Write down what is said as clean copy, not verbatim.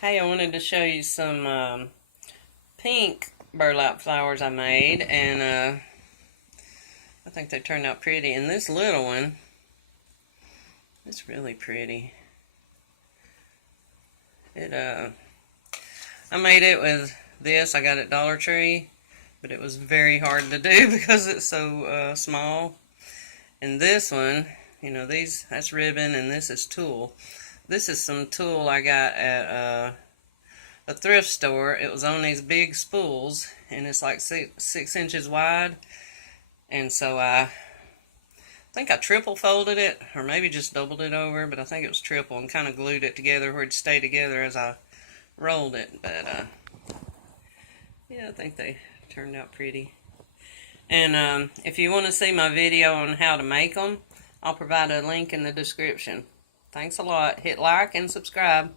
Hey, I wanted to show you some pink burlap flowers I made, and I think they turned out pretty. And this little one, it's really pretty. I made it with this. I got it at Dollar Tree, but it was very hard to do because it's so small. And this one, that's ribbon, and this is tulle. This is some tulle I got at a thrift store. It was on these big spools, and it's like 6 inches wide. And so I think I triple folded it, or maybe just doubled it over, but I think it was triple, and kind of glued it together where it'd stay together as I rolled it. But yeah, I think they turned out pretty. And if you want to see my video on how to make them, I'll provide a link in the description. Thanks a lot. Hit like and subscribe.